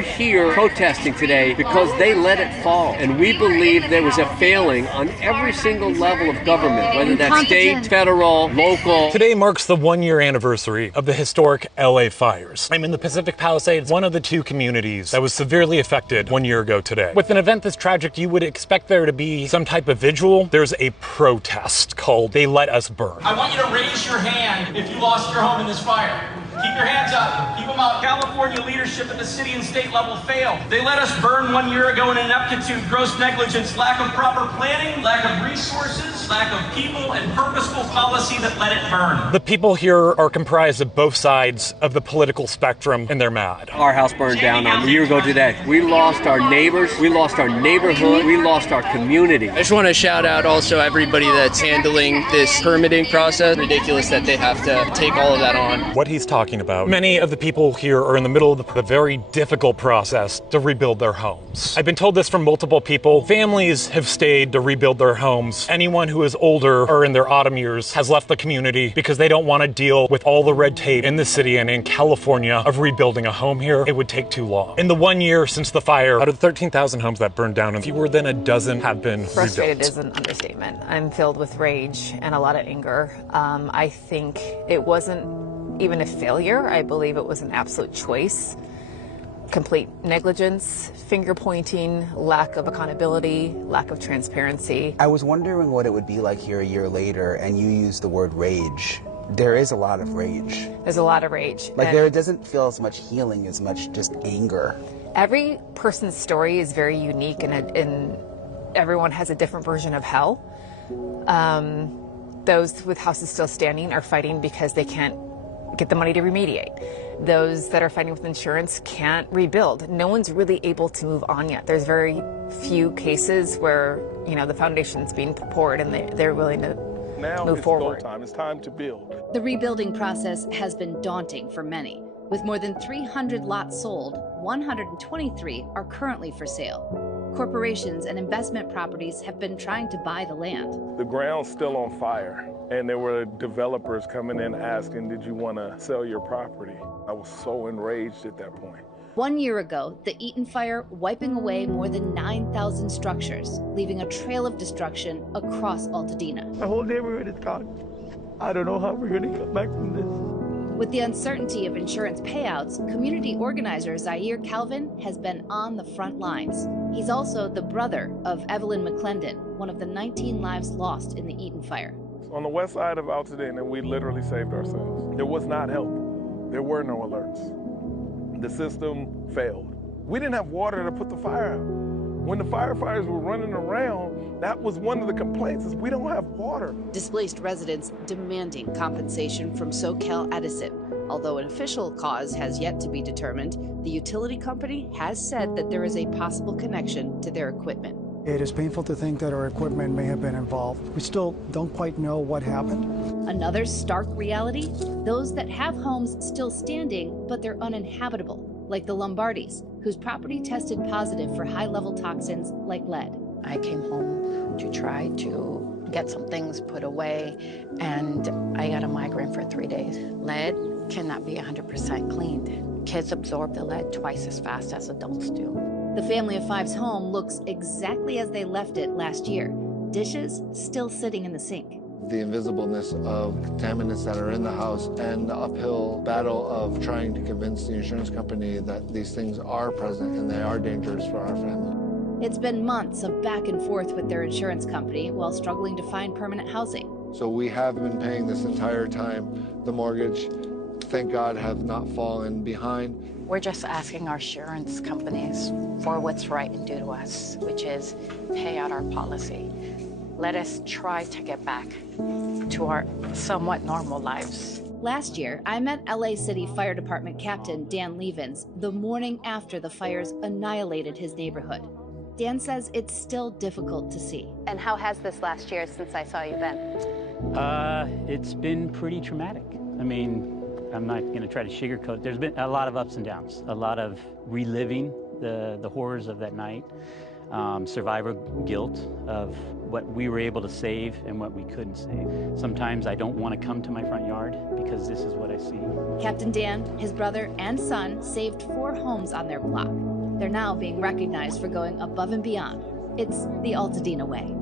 Here protesting today because they let it fall, and we believe there was a failing on every single level of government, whether that's state, federal, local. Today marks the 1-year anniversary of the historic LA fires. I'm in the Pacific Palisades, one of the 2 communities that was severely affected 1 year ago today. With an event this tragic, you would expect there to be some type of visual. There's a protest called They Let Us Burn. I want you to raise your hand if you lost your home in this fire. Keep your hands up. Keep them up. California leadership at the city and state level failed. They let us burn 1 year ago in ineptitude, gross negligence, lack of proper planning, lack of resources, lack of people, and purposeful policy that let it burn. The people here are comprised of both sides of the political spectrum, and they're mad. Our house burned down a year ago today. We lost our neighbors, we lost our neighborhood, we lost our community. I just want to shout out also everybody that's handling this permitting process. Ridiculous that they have to take all of that on. What he's talking about. Many of the people here are in the middle of the very difficult process to rebuild their homes. I've been told this from multiple people. Families have stayed to rebuild their homes. Anyone who is older or in their autumn years has left the community because they don't want to deal with all the red tape in the city and in California of rebuilding a home here. It would take too long. In the 1 year since the fire, out of the 13,000 homes that burned down, fewer than a dozen have been Frustrated rebuilt. is an understatement. I'm filled with rage and a lot of anger. I think it wasn't even a failure. I believe it was an absolute choice. Complete negligence, finger pointing, lack of accountability, lack of transparency. I was wondering what it would be like here a year later, and you used the word rage. There is a lot of rage. There's a lot of rage. Like there doesn't feel as much healing as much just anger. Every person's story is very unique, and everyone has a different version of hell. Those with houses still standing are fighting because they can't get the money to remediate. Those that are fighting with insurance can't rebuild. No one's really able to move on yet. There's very few cases where, the foundation's being poured and they're willing to move forward. Now it's time to build. The rebuilding process has been daunting for many. With more than 300 lots sold, 123 are currently for sale. Corporations and investment properties have been trying to buy the land. The ground's still on fire, and there were developers coming in asking, did you want to sell your property? I was so enraged at that point. 1 year ago, the Eaton fire wiping away more than 9,000 structures, leaving a trail of destruction across Altadena. The whole neighborhood is gone. I don't know how we're going to come back from this. With the uncertainty of insurance payouts, community organizer Zaire Calvin has been on the front lines. He's also the brother of Evelyn McClendon, one of the 19 lives lost in the Eaton fire. On the west side of Altadena, we literally saved ourselves. There was not help. There were no alerts. The system failed. We didn't have water to put the fire out. When the firefighters were running around, that was one of the complaints, is we don't have water. Displaced residents demanding compensation from SoCal Edison. Although an official cause has yet to be determined, the utility company has said that there is a possible connection to their equipment. It is painful to think that our equipment may have been involved. We still don't quite know what happened. Another stark reality, those that have homes still standing, but they're uninhabitable, like the Lombardis, whose property tested positive for high-level toxins like lead. I came home to try to get some things put away, and I got a migraine for 3 days. Lead cannot be 100% cleaned. Kids absorb the lead twice as fast as adults do. The family of five's home looks exactly as they left it last year. Dishes still sitting in the sink. The invisibleness of contaminants that are in the house and the uphill battle of trying to convince the insurance company that these things are present and they are dangerous for our family. It's been months of back and forth with their insurance company while struggling to find permanent housing. So we have been paying this entire time. The mortgage, thank God, have not fallen behind. We're just asking our insurance companies for what's right and due to us, which is pay out our policy. Let us try to get back to our somewhat normal lives. Last year, I met LA City Fire Department Captain Dan Levens the morning after the fires annihilated his neighborhood. Dan says it's still difficult to see. And how has this last year since I saw you been? It's been pretty traumatic. I mean, I'm not going to try to sugarcoat. There's been a lot of ups and downs, a lot of reliving the horrors of that night. survivor guilt of what we were able to save and what we couldn't save. Sometimes I don't want to come to my front yard because this is what I see. Captain Dan, his brother, and son saved 4 homes on their block. They're now being recognized for going above and beyond. It's the Altadena way.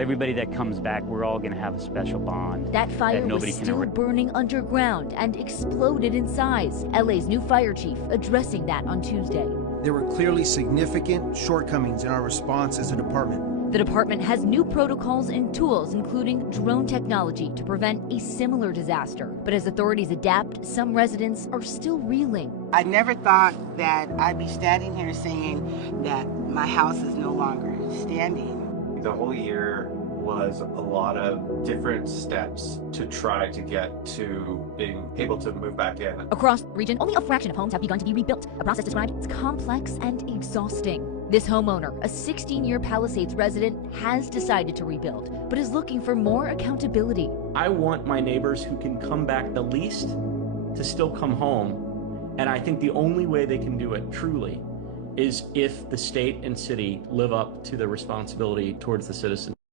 Everybody that comes back, we're all going to have a special bond. That fire was nobody still can burning underground and exploded in size. LA's new fire chief addressing that on Tuesday. There were clearly significant shortcomings in our response as a department. The department has new protocols and tools, including drone technology, to prevent a similar disaster. But as authorities adapt, some residents are still reeling. I never thought that I'd be standing here saying that my house is no longer standing. The whole year was a lot of different steps to try to get to being able to move back in. Across the region, only a fraction of homes have begun to be rebuilt, a process described as complex and exhausting. This homeowner, a 16-year Palisades resident, has decided to rebuild, but is looking for more accountability. I want my neighbors who can come back the least to still come home, and I think the only way they can do it truly is if the state and city live up to their responsibility towards the citizens.